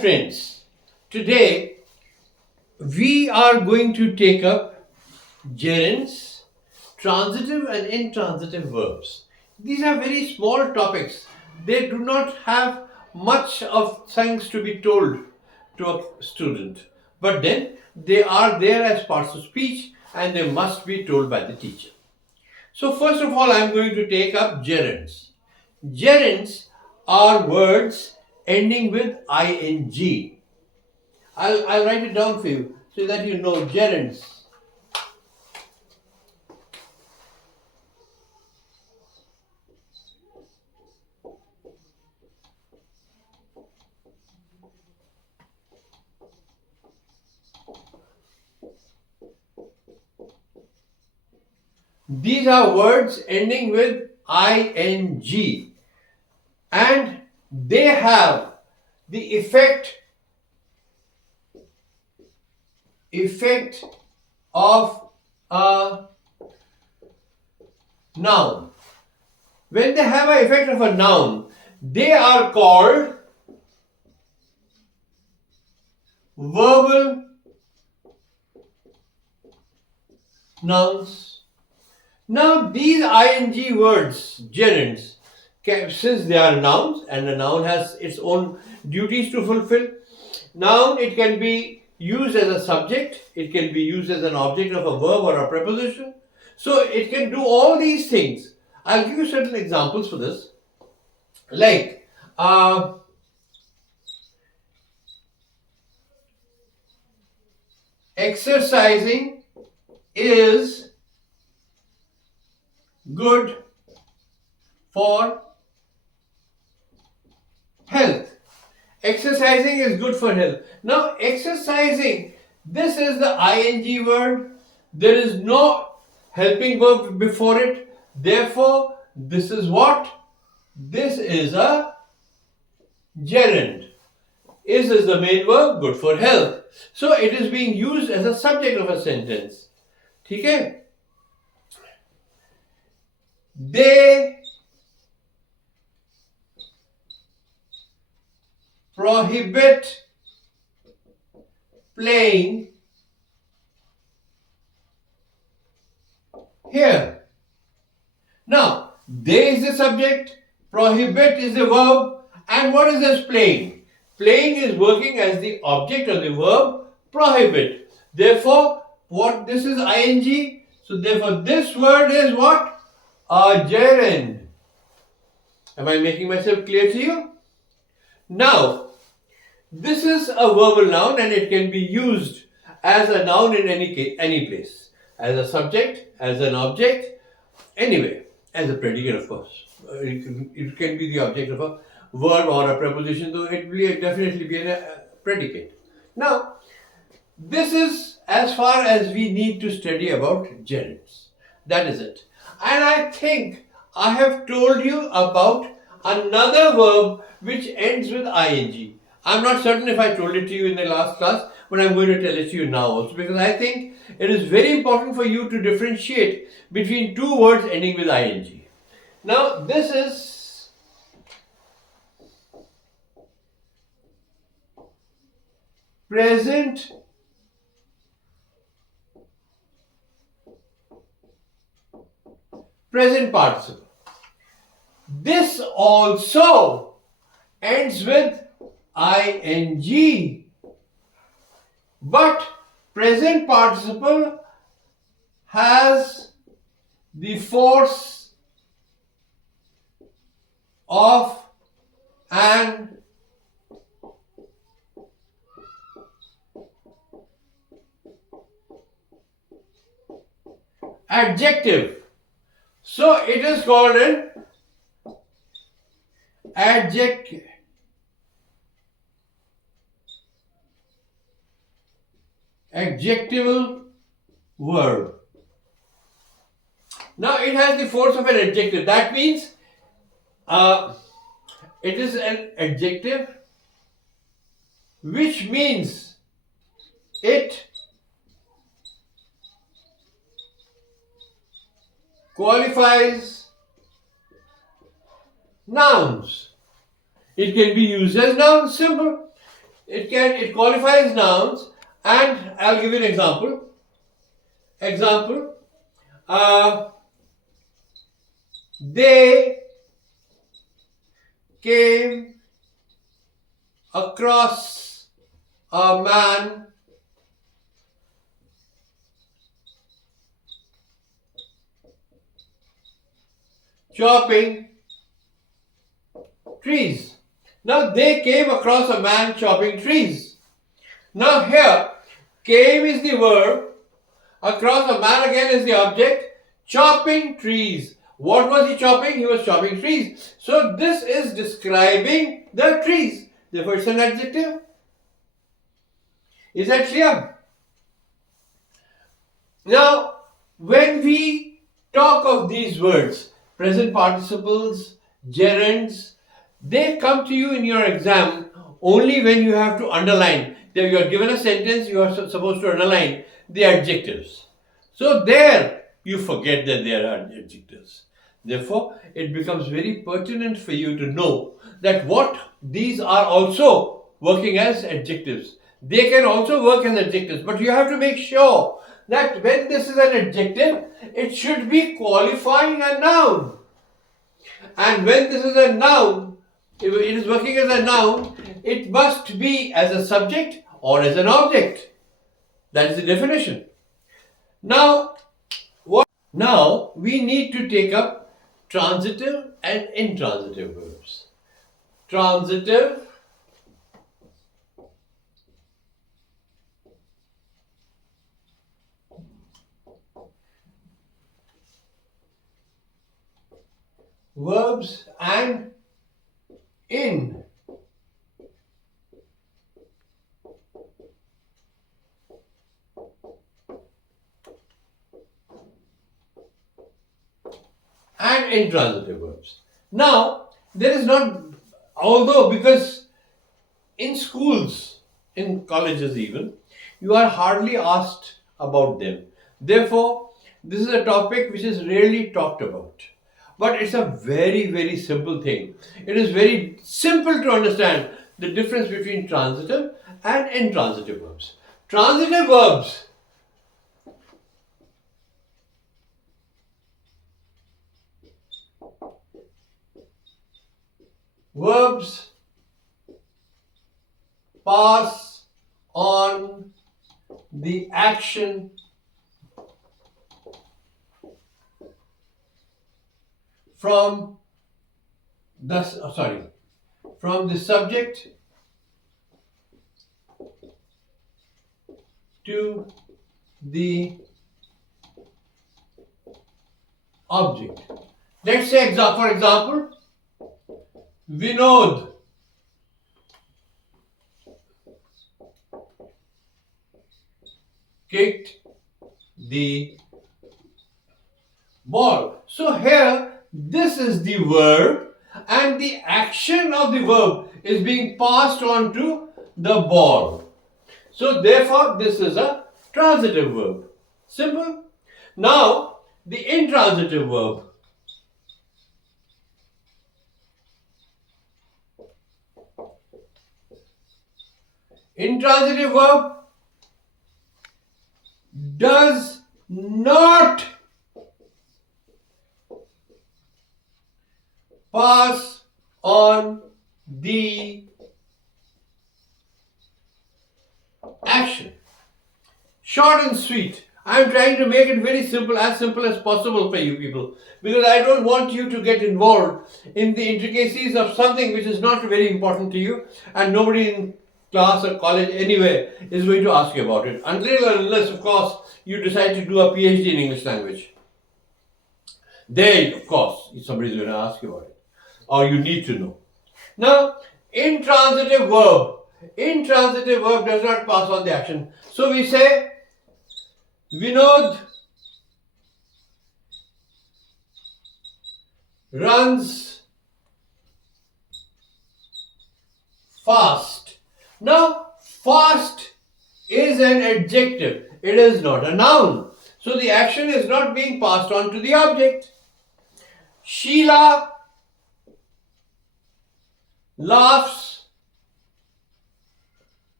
friends, today we are going to take up gerunds, transitive and intransitive verbs. These are very small topics. They do not have much of things to be told to a student, but then they are there as parts of speech and they must be told by the teacher. So first of all, I am going to take up gerunds. Gerunds are words ending with ing. I'll write it down for you so that you know gerunds. These are words ending with ing and they have the effect of a noun. When they have an effect of a noun, they are called verbal nouns. Now these ing words, gerunds, since they are nouns and a noun has its own duties to fulfill, noun, it can be used as a subject, it can be used as an object of a verb or a preposition. So it can do all these things. I'll give you certain examples for this. Like, exercising is good for health. Exercising is good for health. Now, exercising, this is the ing word. There is no helping verb before it. Therefore, this is what? This is a gerund. Is the main verb, good for health. So, it is being used as a subject of a sentence. Okay? They prohibit playing here. Now, they is the subject, prohibit is the verb, and what is this playing? Playing is working as the object of the verb prohibit. Therefore, what this is ing. So, therefore, this word is what? A gerund. Am I making myself clear to you? Now, this is a verbal noun and it can be used as a noun in any place. As a subject, as an object, anyway, as a predicate, of course. It can be the object of a verb or a preposition, though it will definitely be a predicate. Now, this is as far as we need to study about gerunds. That is it. And I think I have told you about another verb which ends with ing. I'm not certain if I told it to you in the last class, but I'm going to tell it to you now also because I think it is very important for you to differentiate between two words ending with ing. Now, this is present participle. This also ends with ing, but present participle has the force of an adjective. So it is called an adjectival verb. Now it has the force of an adjective. That means it is an adjective, which means it qualifies nouns. It can be used as nouns, simple. it qualifies nouns, and I'll give you an example. Example, they came across a man chopping trees. Now they came across a man chopping trees. Now here, came is the verb, across a man again is the object, chopping trees. What was he chopping? He was chopping trees. So this is describing the trees. Therefore it's an adjective. Is that clear? Now, when we talk of these words, present participles, gerunds, they come to you in your exam only when you have to underline. You are given a sentence, you are supposed to underline the adjectives. So there you forget that there are adjectives. Therefore, it becomes very pertinent for you to know that what these are also working as adjectives. They can also work as adjectives, but you have to make sure that when this is an adjective, it should be qualifying a noun. And when this is a noun, if it is working as a noun, it must be as a subject or as an object. That is the definition. Now we need to take up transitive and intransitive verbs. Transitive verbs and intransitive verbs. Now, there is not, although because in schools, in colleges even, you are hardly asked about them. Therefore, this is a topic which is rarely talked about. But it's a very, very simple thing. It is very simple to understand the difference between transitive and intransitive verbs. Transitive verbs pass on the action from the subject to the object. Let's say, for example, Vinod kicked the ball. So here, this is the verb and the action of the verb is being passed on to the ball. So therefore, this is a transitive verb. Simple. Now, the intransitive verb. Intransitive verb does not pass on the action. Short and sweet. I am trying to make it very simple as possible for you people, because I don't want you to get involved in the intricacies of something which is not very important to you, and nobody in class or college anywhere is going to ask you about it, unless of course you decide to do a PhD in English language. Then of course somebody is going to ask you about it, or you need to know. Now, intransitive verb does not pass on the action. So we say Vinod runs fast. Now, fast is an adjective. It is not a noun. So the action is not being passed on to the object. Sheila laughs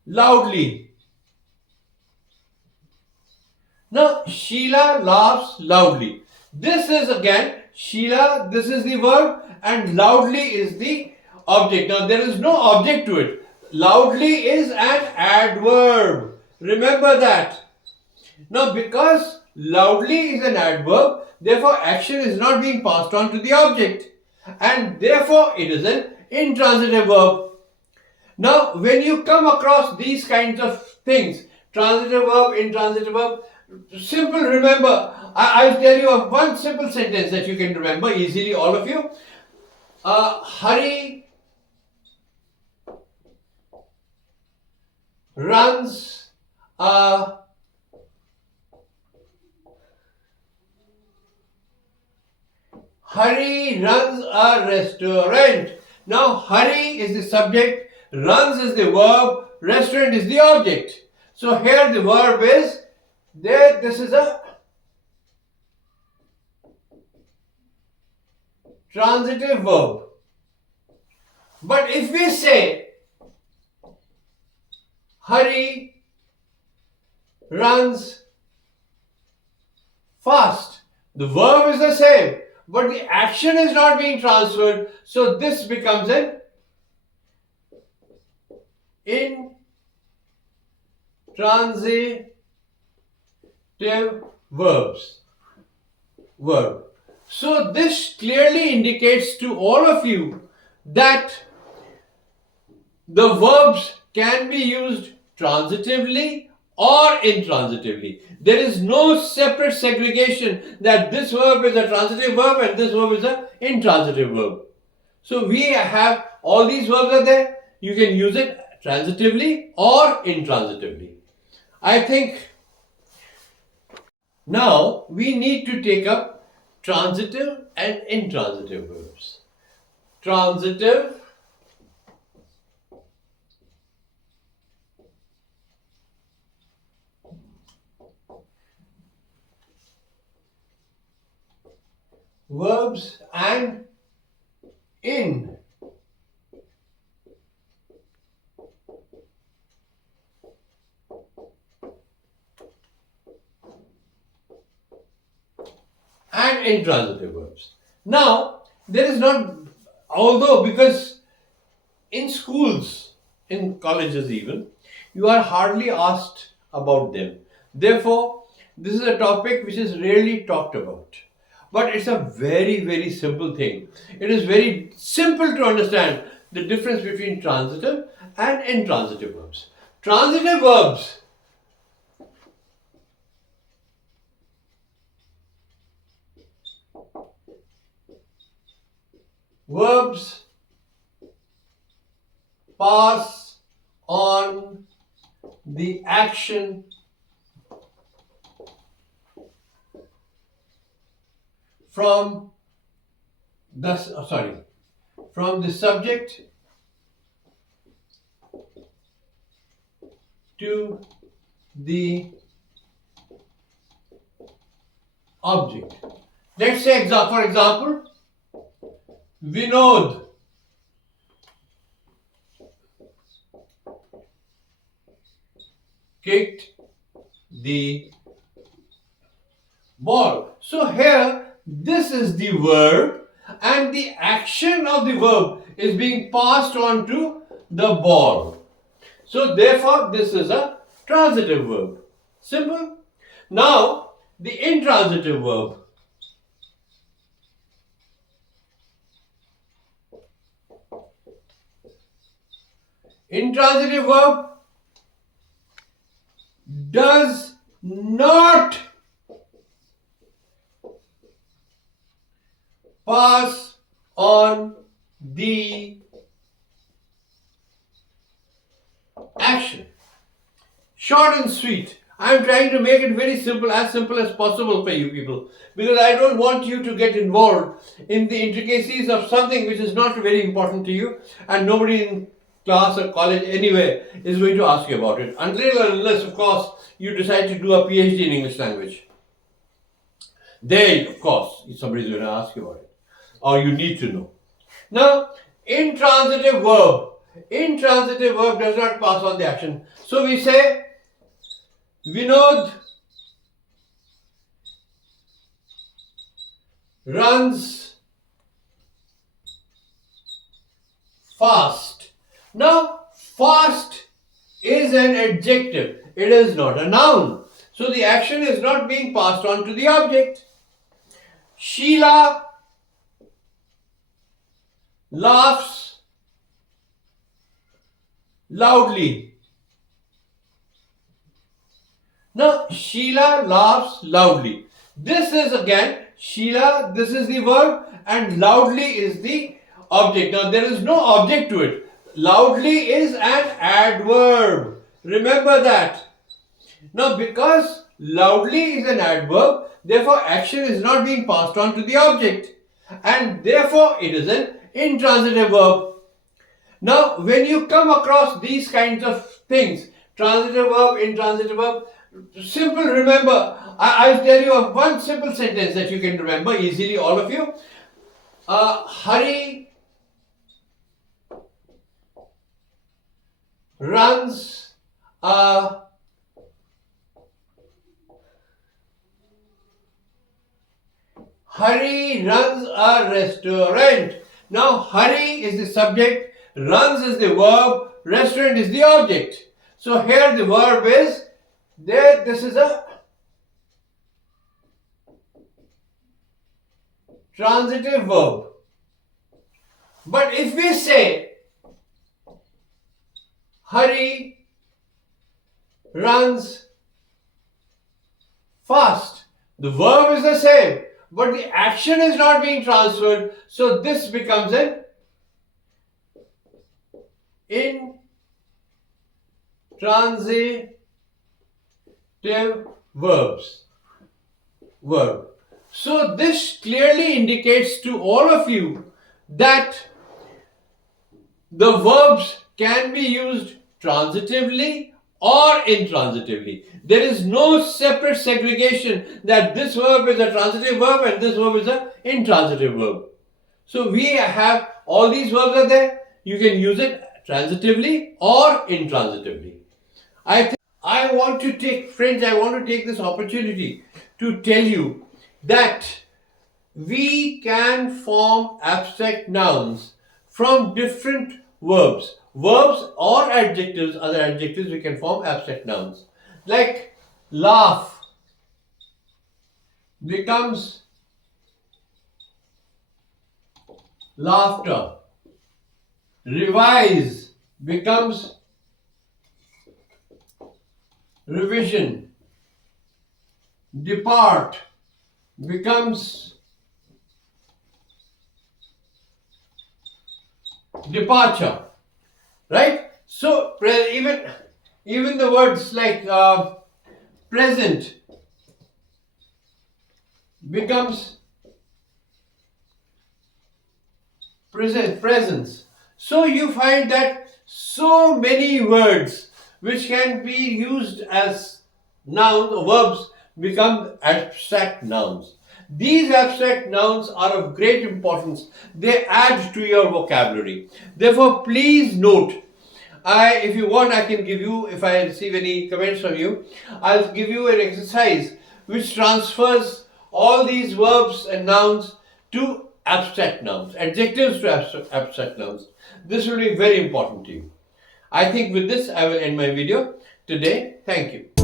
loudly. Now, Sheila laughs loudly. This is again Sheila, this is the verb, and loudly is the object. Now, there is no object to it. Loudly is an adverb. Remember that. Now, because loudly is an adverb, therefore action is not being passed on to the object, and therefore it is an intransitive verb. Now, when you come across these kinds of things, transitive verb, intransitive verb, simple, remember, I'll tell you of one simple sentence that you can remember easily, all of you. Hari runs a restaurant. Now, Hari is the subject, runs is the verb, restaurant is the object. So here the verb is there. This is a transitive verb. But if we say Hari runs fast, the verb is the same, but the action is not being transferred, so this becomes an intransitive verb. So this clearly indicates to all of you that the verbs can be used transitively or intransitively. There is no separate segregation that this verb is a transitive verb and this verb is an intransitive verb. So we have all these verbs are there. You can use it transitively or intransitively. I think now we need to take up transitive and intransitive verbs. Transitive verbs and in. And intransitive verbs. Now, there is not, although because in schools, in colleges even, you are hardly asked about them. Therefore, this is a topic which is rarely talked about. But it's a very, very simple thing. It is very simple to understand the difference between transitive and intransitive verbs. Transitive verbs pass on the action from the subject to the object. Let's say, for example, Vinod kicked the ball. So here, this is the verb and the action of the verb is being passed on to the ball. So therefore, this is a transitive verb. Simple. Now, the intransitive verb. Intransitive verb does not pass on the action. Short and sweet. I am trying to make it very simple, as simple as possible for you people, because I don't want you to get involved in the intricacies of something which is not very important to you, and nobody in class or college anywhere is going to ask you about it, unless of course you decide to do a PhD in English language. Then of course somebody is going to ask you about it, or you need to know. Now, intransitive verb intransitive verb does not pass on the action. So we say Vinod runs fast. Now, fast is an adjective. It is not a noun. So the action is not being passed on to the object. Sheila laughs loudly. Now, Sheila laughs loudly. This is again Sheila, this is the verb, and loudly is the object. Now, there is no object to it. Loudly is an adverb. Remember that. Now, because loudly is an adverb, therefore action is not being passed on to the object, and therefore it is an intransitive verb. Now, when you come across these kinds of things, transitive verb, intransitive verb, simple, remember, I'll tell you of one simple sentence that you can remember easily, all of you. Hari runs a restaurant. Now, Hari is the subject, runs is the verb, restaurant is the object. So here the verb is there. This is a transitive verb. But if we say Hari runs fast, the verb is the same, but the action is not being transferred, so this becomes an intransitive verb. So this clearly indicates to all of you that the verbs can be used transitively or intransitively. There is no separate segregation that this verb is a transitive verb and this verb is an intransitive verb. So we have all these verbs are there. You can use it transitively or intransitively. I want to take this opportunity to tell you that we can form abstract nouns from different verbs. Verbs or adjectives, other adjectives, we can form abstract nouns. Like laugh becomes laughter. Revise becomes revision. Depart becomes departure. Right? So even the words like present becomes presence. So you find that so many words which can be used as nouns or verbs become abstract nouns. These abstract nouns are of great importance. They add to your vocabulary. Therefore, please note, if you want, I can give you, if I receive any comments from you, I'll give you an exercise which transfers all these verbs and nouns to abstract nouns, adjectives to abstract nouns. This will be very important to you. I think with this, I will end my video today. Thank you.